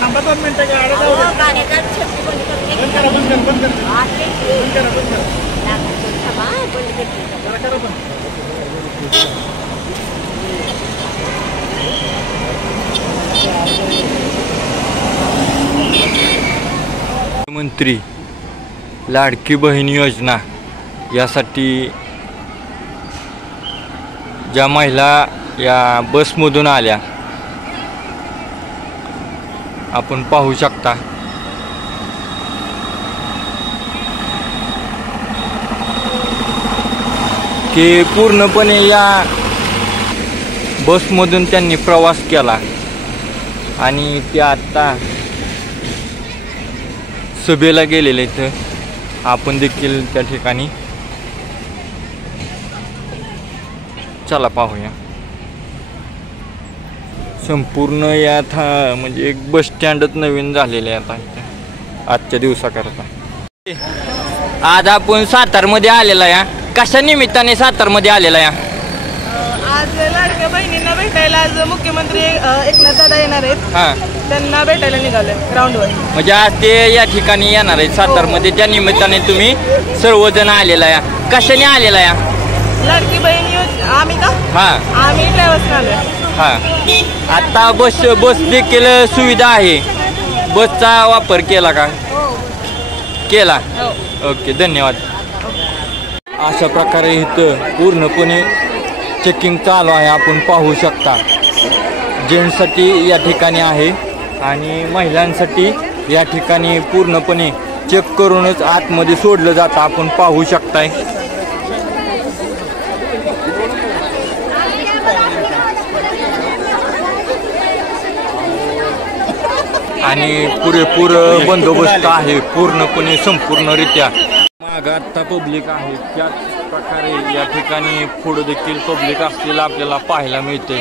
थांबा 2 मिनिटं गाड्या जाऊ द्या. मंत्री लाडकी बहीण योजना यासाठी ज्या महिला या बसमधून आल्या आपण पाहू शकता की पूर्णपणे या बसमधून त्यांनी प्रवास केला आणि ते आता सभेला गेलेले इथं आपण देखील त्या ठिकाणी चला पाहूया. संपूर्ण यात म्हणजे एक बस स्टँडच नवीन झालेले आहे आता आजच्या दिवसाकरता. आज आपण सातारमध्ये आलेला या कशा निमित्ताने सातारमध्ये आलेला या? आज लाडक्या बहिणींना भेटायला आज मुख्यमंत्री एकनाथ दादा येणार आहेत. त्यांना भेटायला निघाले ग्राउंडवर. म्हणजे आज ते या ठिकाणी येणार आहेत सातारमध्ये, त्या निमित्ताने तुम्ही सर्वजण आलेला या. कशाने आलेला या? लाडकी बहीण योजना. आम्ही का? आम्ही ट्रॅव्हल्स आलोय. आता बस देखील सुविधा आहे. बसचा वापर केला का? केला. ओके, धन्यवाद. अशा प्रकारे इथं पूर्णपणे चेकिंग चालू आहे. आपण पाहू शकता जेंट्ससाठी या ठिकाणी आहे आणि महिलांसाठी या ठिकाणी पूर्णपणे चेक करूनच आतमध्ये सोडलं जातं. आपण पाहू शकताय. आणि पुरेपूर बंदोबस्त आहे पूर्णपणे संपूर्णरित्या. मागं आत्ता पब्लिक आहे त्याच प्रकारे या ठिकाणी पुढे देखील पब्लिक असलेलं आपल्याला पाहायला मिळते.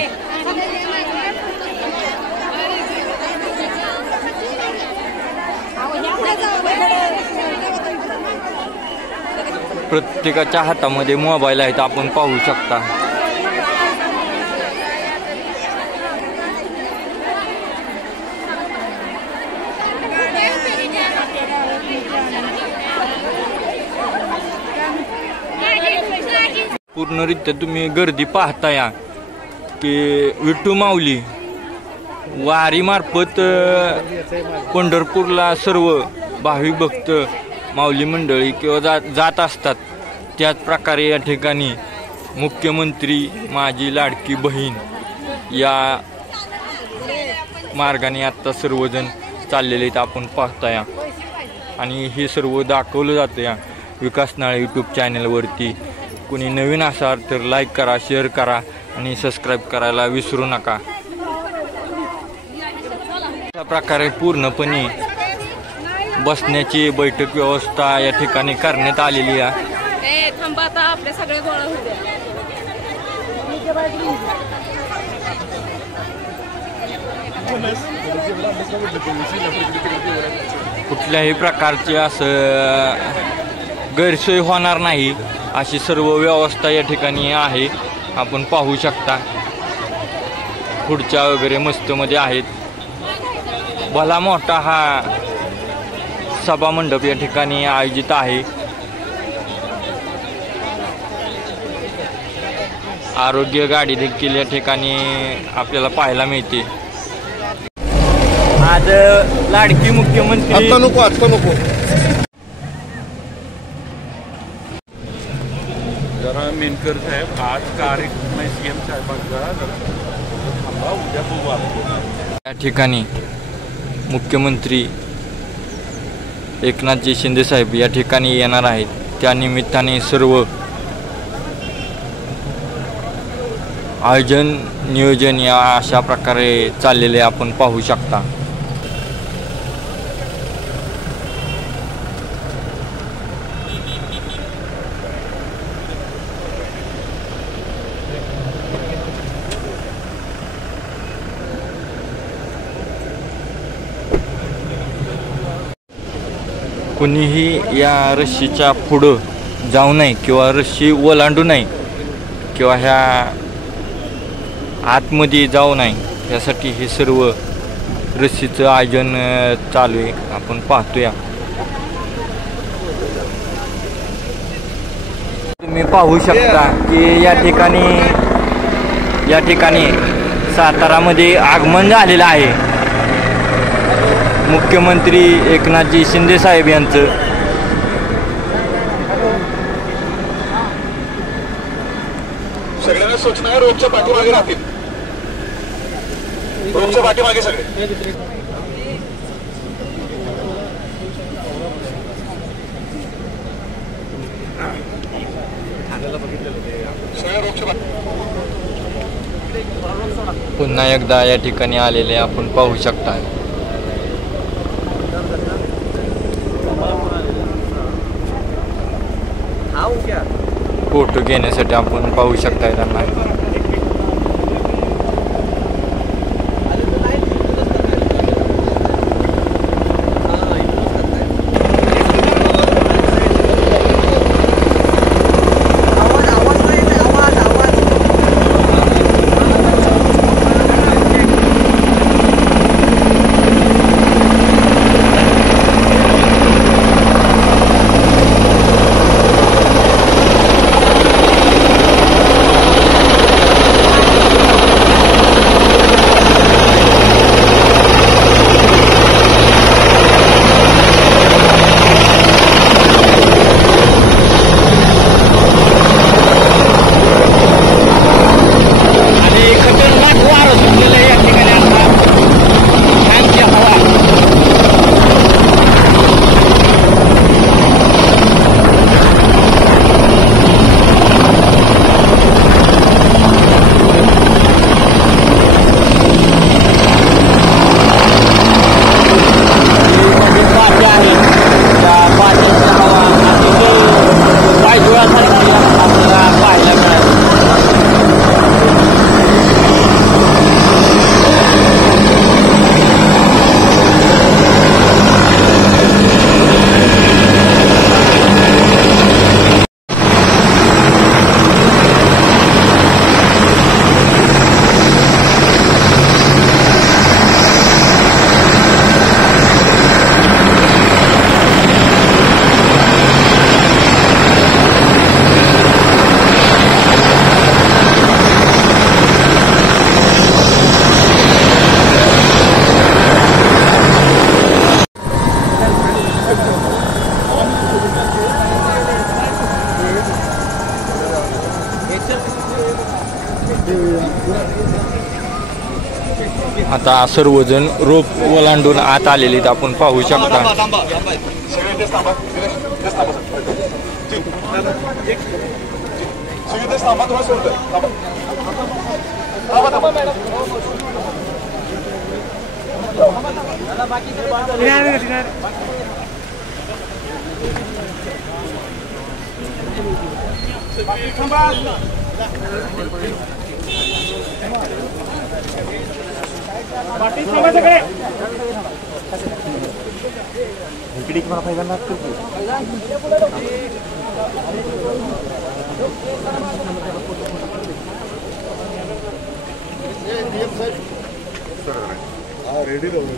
प्रत्येकाच्या हातामध्ये मोबाईल आहेत आपण पाहू शकता. पूर्णरित्या तुम्ही गर्दी पाहताय की विठू माऊली वारी मार्फत पंढरपूरला सर्व भाविक भक्त माऊली मंडळी किंवा जात असतात. त्याच प्रकारे या ठिकाणी मुख्यमंत्री माझी लाडकी बहीण या मार्गाने आत्ता सर्वजण चाललेले आहेत आपण पाहताय आणि हे सर्व दाखवलं जातं या विकास नाळे यूट्यूब चॅनलवरती. कोणी नवीन असाल तर लाईक करा, शेअर करा आणि सबस्क्राईब करायला विसरू नका. अशा प्रकारे पूर्णपणे बसण्याची बैठक व्यवस्था या ठिकाणी करण्यात आलेली आहे. कुठल्याही प्रकारचे असं गैरसोय होणार नाही अशी सर्व व्यवस्था या ठिकाणी आहे. आपण पाहू शकता खुर्च्या वगैरे मस्तमध्ये आहेत. भला मोठा हा सभा मंडप या ठिकाणी आयोजित आहे. आरोग्य गाडी देखील या ठिकाणी आपल्याला पाहायला मिळते. आज लाडकी मुख्यमंत्री आता नको जरा मेनकर साहेब आज कार्यक्रम सीएम साहेबांचा थांबा, उद्या बघू. या ठिकाणी मुख्यमंत्री एकनाथजी शिंदे साहेब या ठिकाणी येणार आहेत. त्या निमित्ताने सर्व आयोजन नियोजन या अशा प्रकारे चाललेले आपण पाहू शकता. कुणीही या रस्सीच्या पुढं जाऊ नये किंवा रस्सी ओलांडू नये किंवा ह्या आतमध्ये जाऊ नये यासाठी हे सर्व रस्सीचं आयोजन चालू आहे. आपण पाहतोया. तुम्ही पाहू शकता की या ठिकाणी सातारामध्ये आगमन झालेलं आहे मुख्यमंत्री एकनाथजी शिंदे साहेब यांचं. सगळ्यांना सूचना रोजच्या पाठीमागे राहतील. रोजच्या पाठीमागे सगळे पुन्हा एकदा या ठिकाणी आलेले आपण पाहू शकता. फोटो घेण्यासाठी आपण पाहू शकता त्यांना. आता सर्वजण रोप ओलांडून आत आलेले आपण पाहू शकता.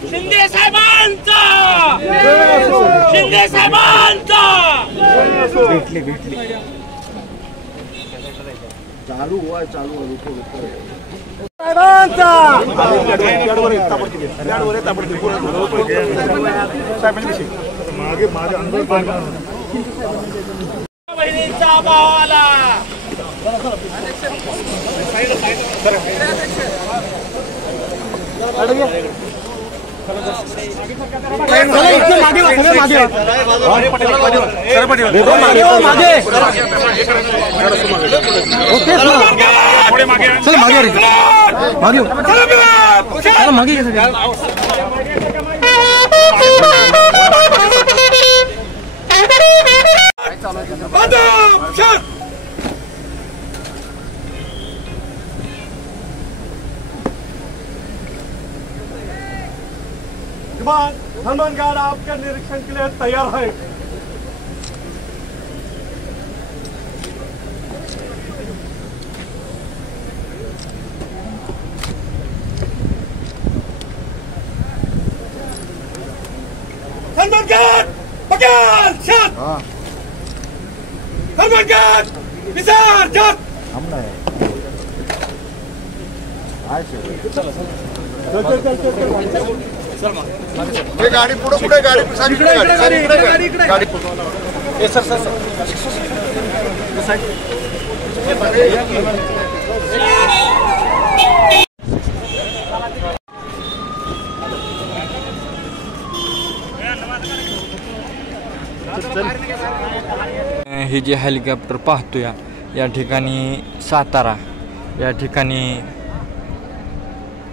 शिंदे साहेबांचा शिंदे साहेबांचा भेटली चालू मागे बहिणींचा भावाला हनुमान गार्ड आपका निरीक्षण के लिए तैयार है. Harbangard! Bagal! Shot! Harbangard! Bizarre! Shot! हे गाडी पुढे पुढे गाडी गाडी हे जे हेलिकॉप्टर पाहतो या ठिकाणी सातारा या ठिकाणी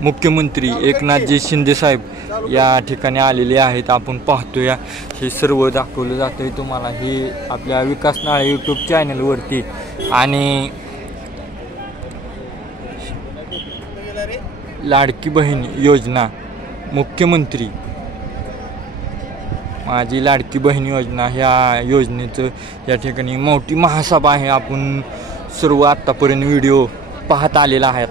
मुख्यमंत्री एकनाथजी शिंदे साहेब या ठिकाणी आलेले आहेत. आपण पाहतोया हे सर्व दाखवलं जातं आहे तुम्हाला हे आपल्या विकास नाळे यूट्यूब चॅनलवरती. आणि लाडकी बहीण योजना मुख्यमंत्री माझी लाडकी बहीण योजना ह्या योजनेचं या ठिकाणी मोठी महासभा आहे. आपण सर्व आत्तापर्यंत व्हिडिओ पाहत आलेला आहे.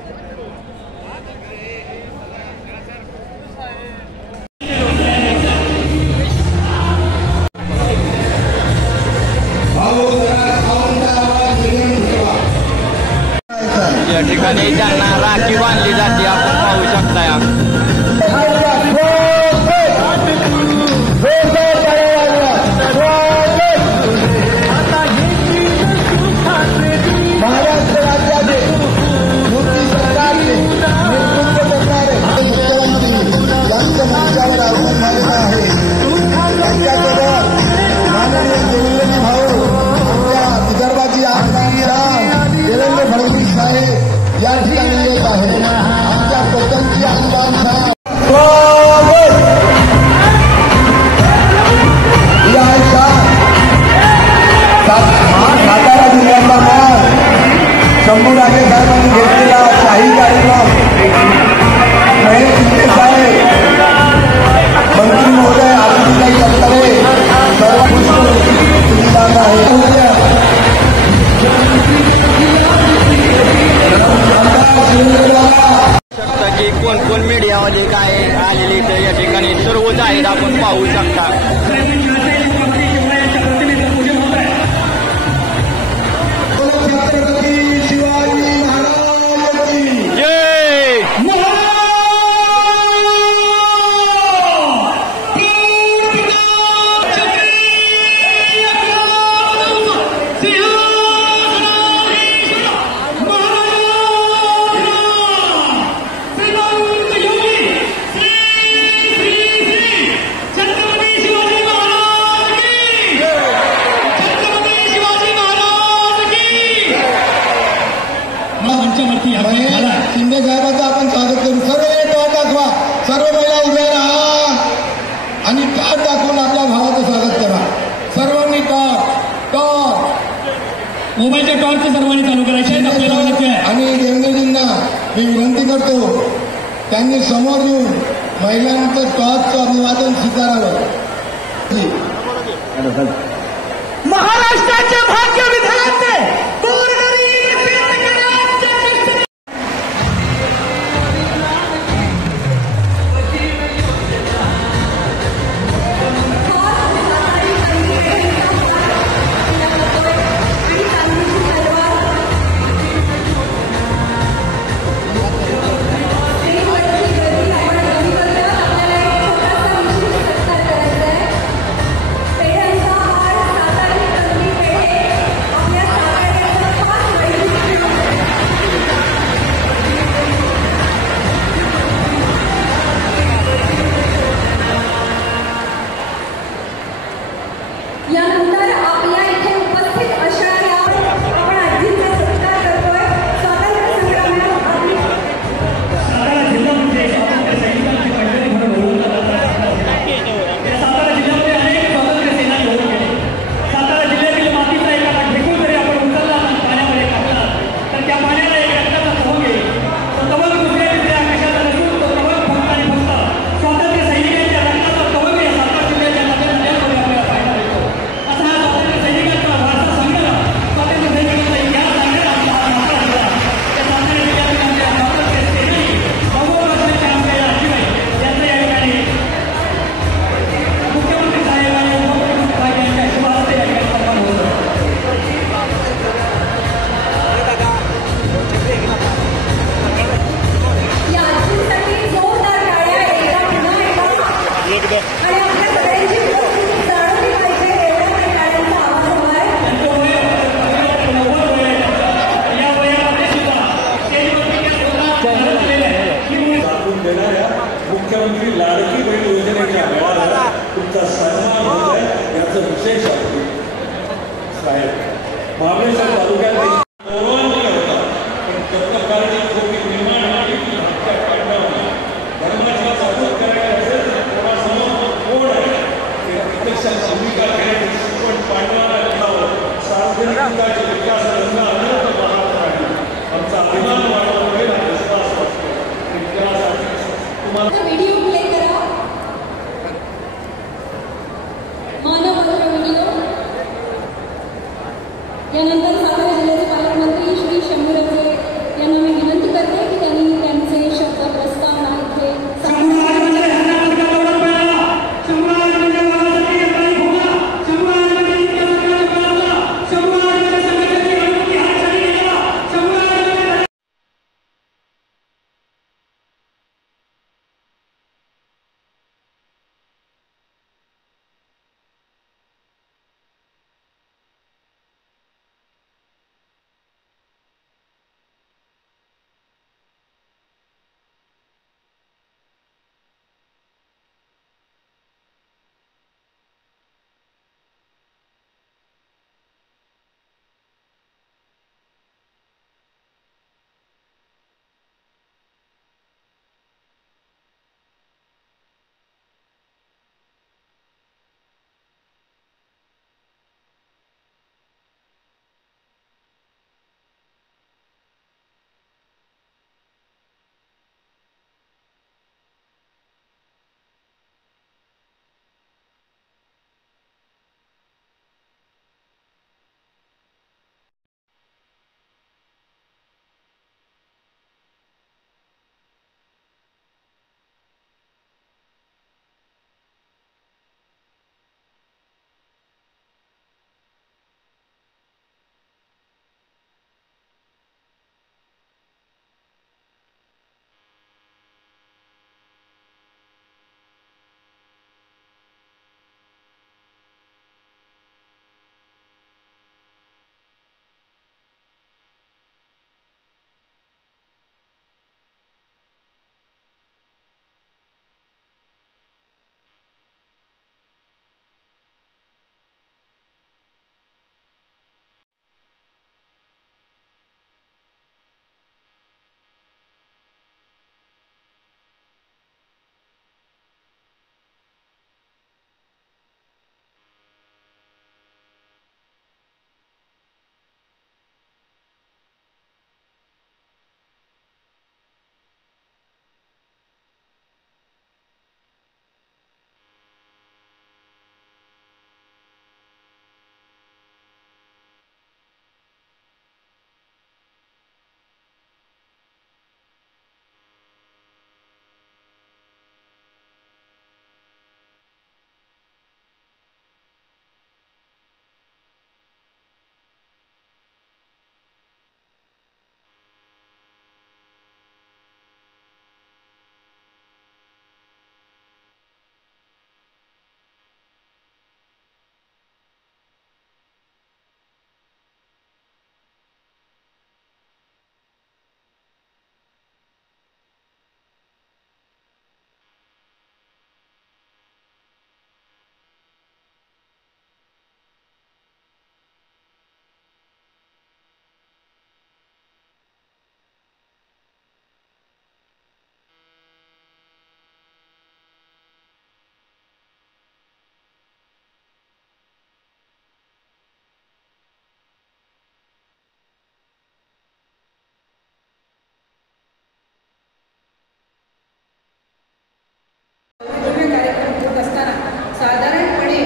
या ठिकाणी ज्यांना राखी बांधली जाते आपण पाहू शकता या विदर्भाची देवेंद्र फडणवीस साहेब या ठिकाणी येत आहे. आमच्या कोकणची आमदार सातारा जिल्ह्याचा मान शंभूराजे साहेबांनी घेतलेला शाही कार्यक्रम महेश शिंदे साहेब मंत्री महोदय आदित्यभाई तटकरे सर्व पुष्प आहे. शकता की कोण कोण मीडियामध्ये काय आलेले तर या ठिकाणी सर्वच आहेत आपण पाहू शकता. शिंदे साहेबांचं आपण स्वागत करू. सर्व एक टॉप दाखवा. सर्व महिला उभ्या राहा आणि टॉप दाखवून आपल्या भावाचं स्वागत करा. सर्वांनी टॉप मोबाईलच्या टॉर्च सर्वांनी चालू करायचे आणि देवेंद्रजींना मी विनंती करतो त्यांनी समोर येऊन महिलांचं टॉर्चचं अभिवादन स्वीकारावं. महाराष्ट्राच्या भाग्य विधानाचे यानंतर सातारा जिल्ह्याचे पालकमंत्री श्री शंभूराजे यांना मी विनंती करते की त्यांनी त्यांचे शब्द प्रस्तावना इथे साधारणपणे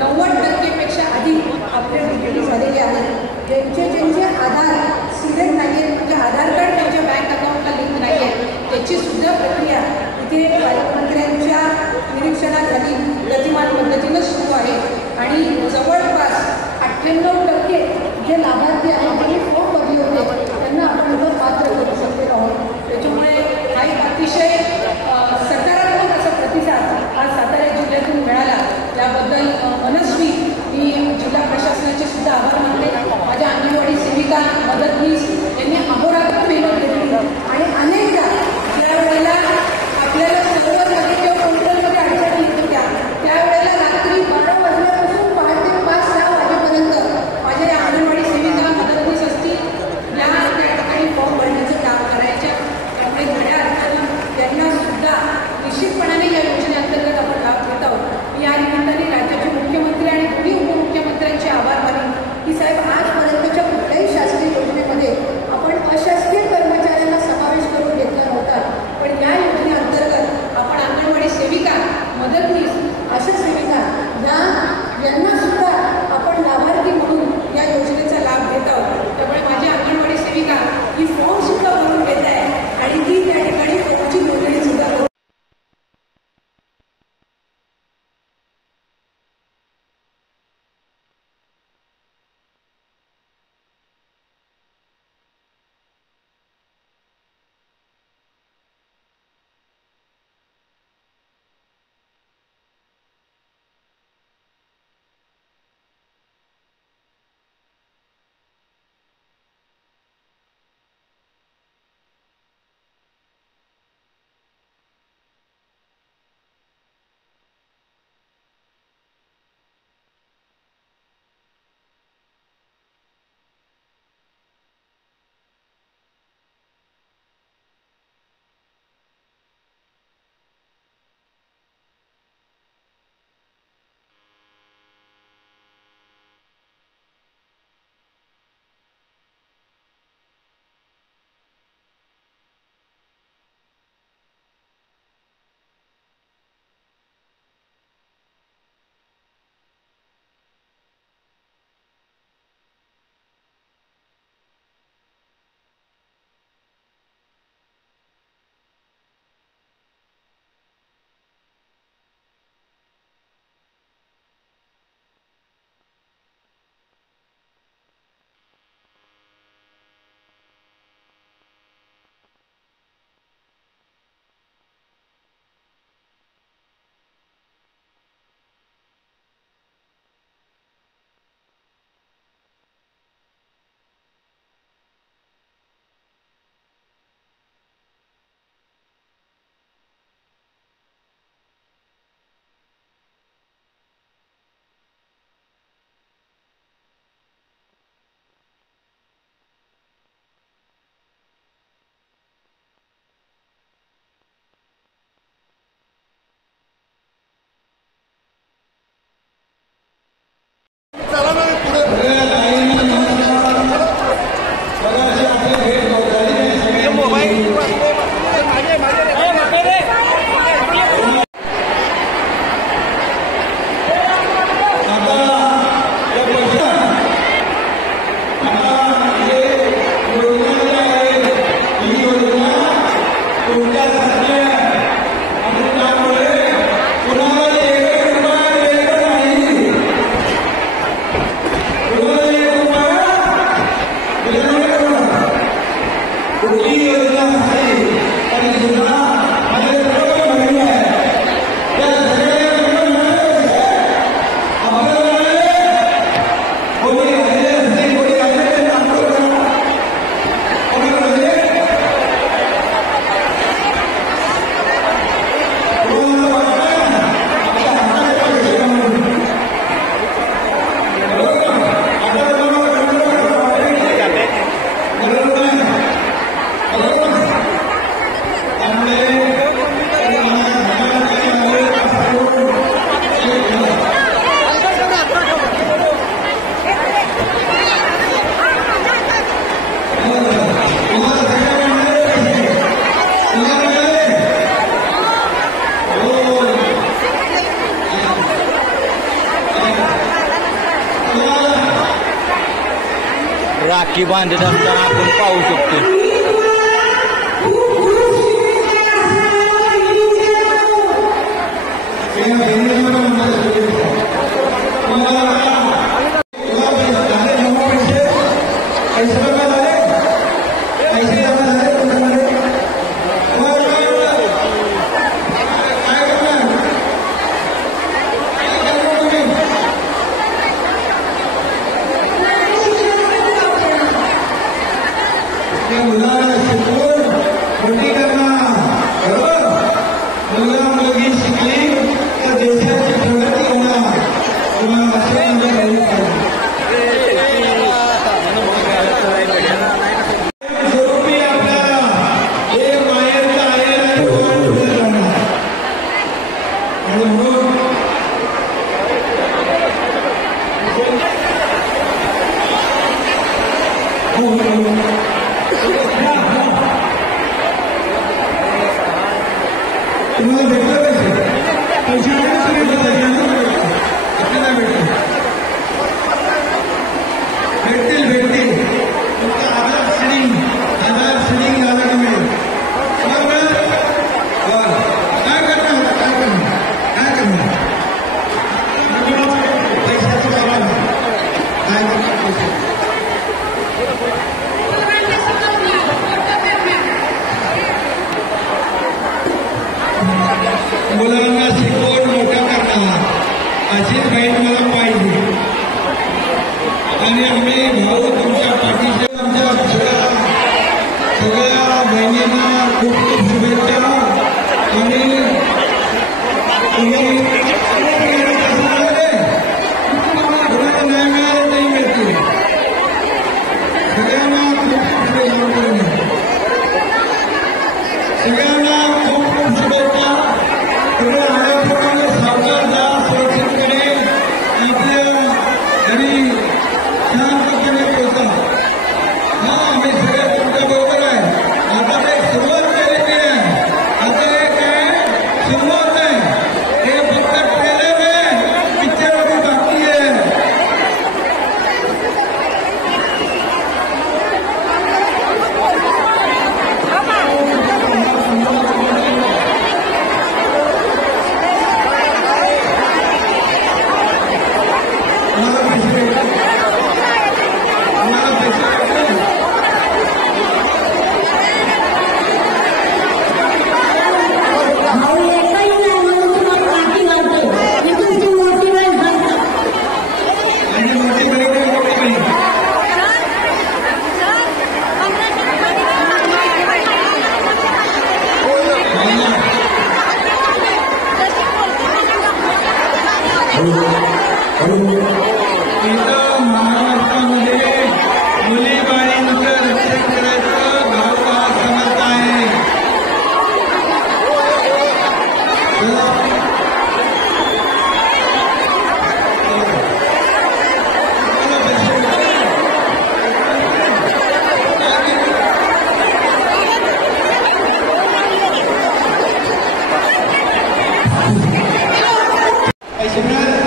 90% पेक्षा अधिक आपले डिटेल्स झालेले आहेत. ज्यांचे आधार सिलेक्ट नाही आहेत, म्हणजे आधार कार्ड त्यांच्या बँक अकाउंटला लिंक नाही आहे, त्याची सुद्धा प्रक्रिया इथे पालकमंत्र्यांच्या निरीक्षणाखाली गतिमान पद्धतीनं सुरू आहे. आणि जवळपास 98% जे लाभार्थी आहेत त्यांनी फॉर्म भरले होते त्यांना आपण इथं पात्र करू शकलेलो आहोत. त्याच्यामुळे हा एक अतिशय सकारात्मक असा प्रतिसाद आज सातारा जिल्ह्यातून मिळाला. त्याबद्दल मनस्वी मी जिल्हा प्रशासनाचे सुद्धा आभार मानते. माझ्या अंगणवाडी सेविका मदतनीस यांनी अहोरात्र मेहनत घेतली आणि अनेकदा ज्यावेळेला आपल्याला सर्वमध्ये किंवा कंट्रोलमध्ये अडचणी येत होत्या त्यावेळेला रात्री 12 वाजल्यापासून पहाटे 5-6 वाजेपर्यंत माझ्या या अंगणवाडी सेविका मदतनीस असतील या त्या ठिकाणी फॉर्म भरण्याचं काम करायच्या. त्यामुळे खऱ्या अर्थानं त्यांना सुद्धा निश्चितपणाने या योजनेअंतर्गत आपण लाभ घेत आहोत. या निमित्ताने राज्याचे मुख्यमंत्री आणि दोन्ही उपमुख्यमंत्र्यांचे आभार मानेन की साहेब आजपर्यंतच्या कुठल्याही शासकीय योजनेमध्ये राखी बांधत असताना आपण पाहू शकतो. मुलांना शिकवून मोठं करणार अशीच बहीण मला पाहिजे आणि आम्ही भाऊ तुमच्या पाठीशी आमच्या सगळ्या बहिणींना खूप खूप शुभेच्छा आणि तुम्ही नाही मिळाले नाही मिळतील सगळ्यांना खूप सगळ्यांना खूप खूप शुभेच्छा. सावकार जा सुरक्षितपणे आपल्या घरी शांतपणे पोहोचा. हा आम्ही सगळे तुमच्या बरोबर आहे. आता एक सुरुवात केलेली आहे. आता एक आहे सुरुवात आहे हे फक्त ट्रेलर आहे पिक्चर अभी बाकी आहे. महाराष्ट्रामध्ये मुलीबाळींचं रक्षण करायचं भाव का समजता आहे. पैसे मिळाले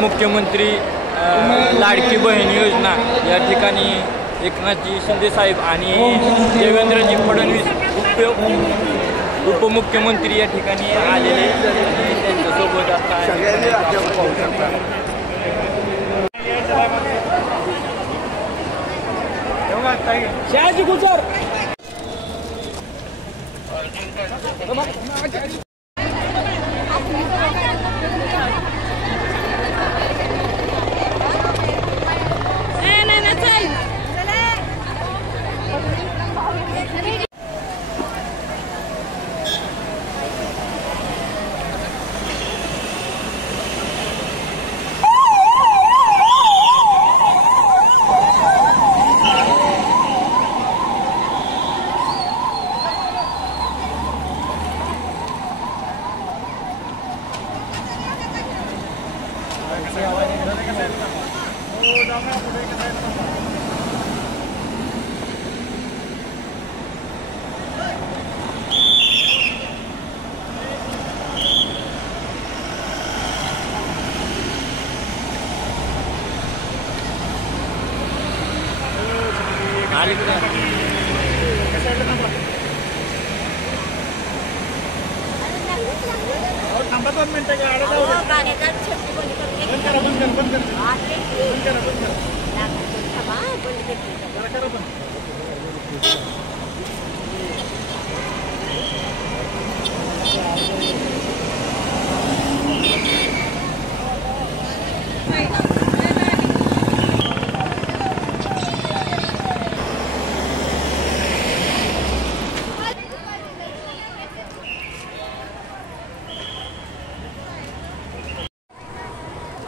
मुख्यमंत्री लाडकी बहीण योजना या ठिकाणी एकनाथजी शिंदे साहेब आणि देवेंद्रजी फडणवीस उपमुख्यमंत्री या ठिकाणी आलेले आणि त्यांच्यासोबत आता पाहू शकता. शहाजी गुजर 2 मिनिटं गाड्या जाऊ द्या. बंद करा, बंद करा, बंद करा. बंद करा, बंद करा. जरा करा बंद.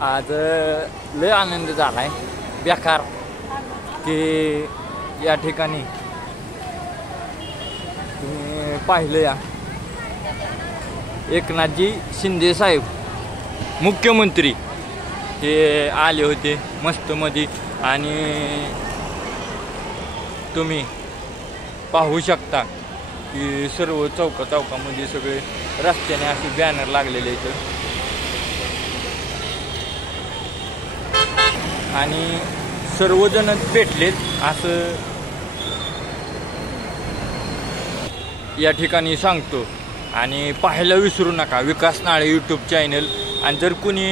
आज लय आनंद झालाय बेकार की या ठिकाणी तुम्ही पाहिलं या एकनाथजी शिंदे साहेब मुख्यमंत्री हे आले होते मस्त मध्ये आणि तुम्ही पाहू शकता की सर्व चौकामध्ये सगळे रस्त्याने असे बॅनर लागलेले इथं आणि सर्वजण भेटलेत असं या ठिकाणी सांगतो. आणि पाहायला विसरू नका विकास नाळे यूट्यूब चॅनल. आणि जर कुणी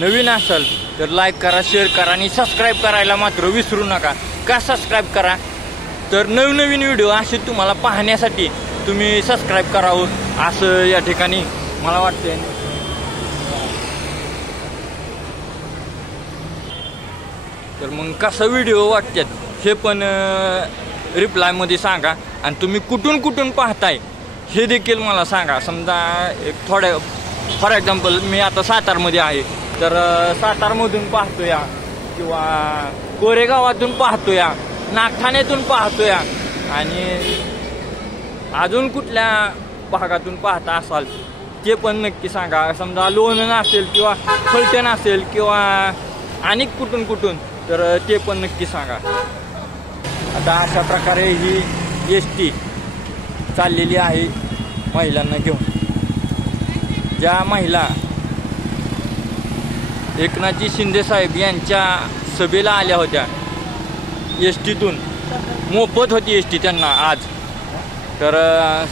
नवीन असाल तर लाईक करा, शेअर करा आणि सबस्क्राईब करायला मात्र विसरू नका. का सबस्क्राईब करा तर नवीन व्हिडिओ असे तुम्हाला पाहण्यासाठी तुम्ही सबस्क्राईब करावं असं या ठिकाणी मला वाटतंय. तर मग कसा व्हिडिओ वाटतात हे पण रिप्लायमध्ये सांगा. आणि तुम्ही कुठून पाहताय हे देखील मला सांगा. समजा एक फॉर एक्झाम्पल मी आता सातारमध्ये आहे तर सातारमधून पाहतोया किंवा कोरेगावातून पाहतोया, नागठाण्यातून पाहतोया आणि अजून कुठल्या भागातून पाहता असाल ते पण नक्की सांगा. समजा लोणंद असेल किंवा फलटण असेल किंवा आणि कुठून तर ते पण नक्की सांगा. आता अशा प्रकारे ही एसटी चाललेली आहे महिलांना घेऊन. ज्या महिला एकनाथजी शिंदे साहेब यांच्या सभेला आल्या होत्या एसटीतून, मोफत होती एसटी त्यांना आज. तर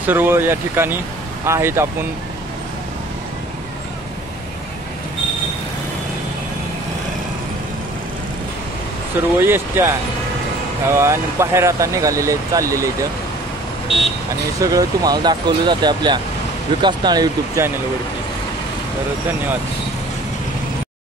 सर्व या ठिकाणी आहेत. आपण सर्व एसट्या आणि बाहेर आता निघालेले चाललेले इथं आणि सगळं तुम्हाला दाखवलं जातं आपल्या विकास नाळे यूट्यूब चॅनलवरती. तर धन्यवाद.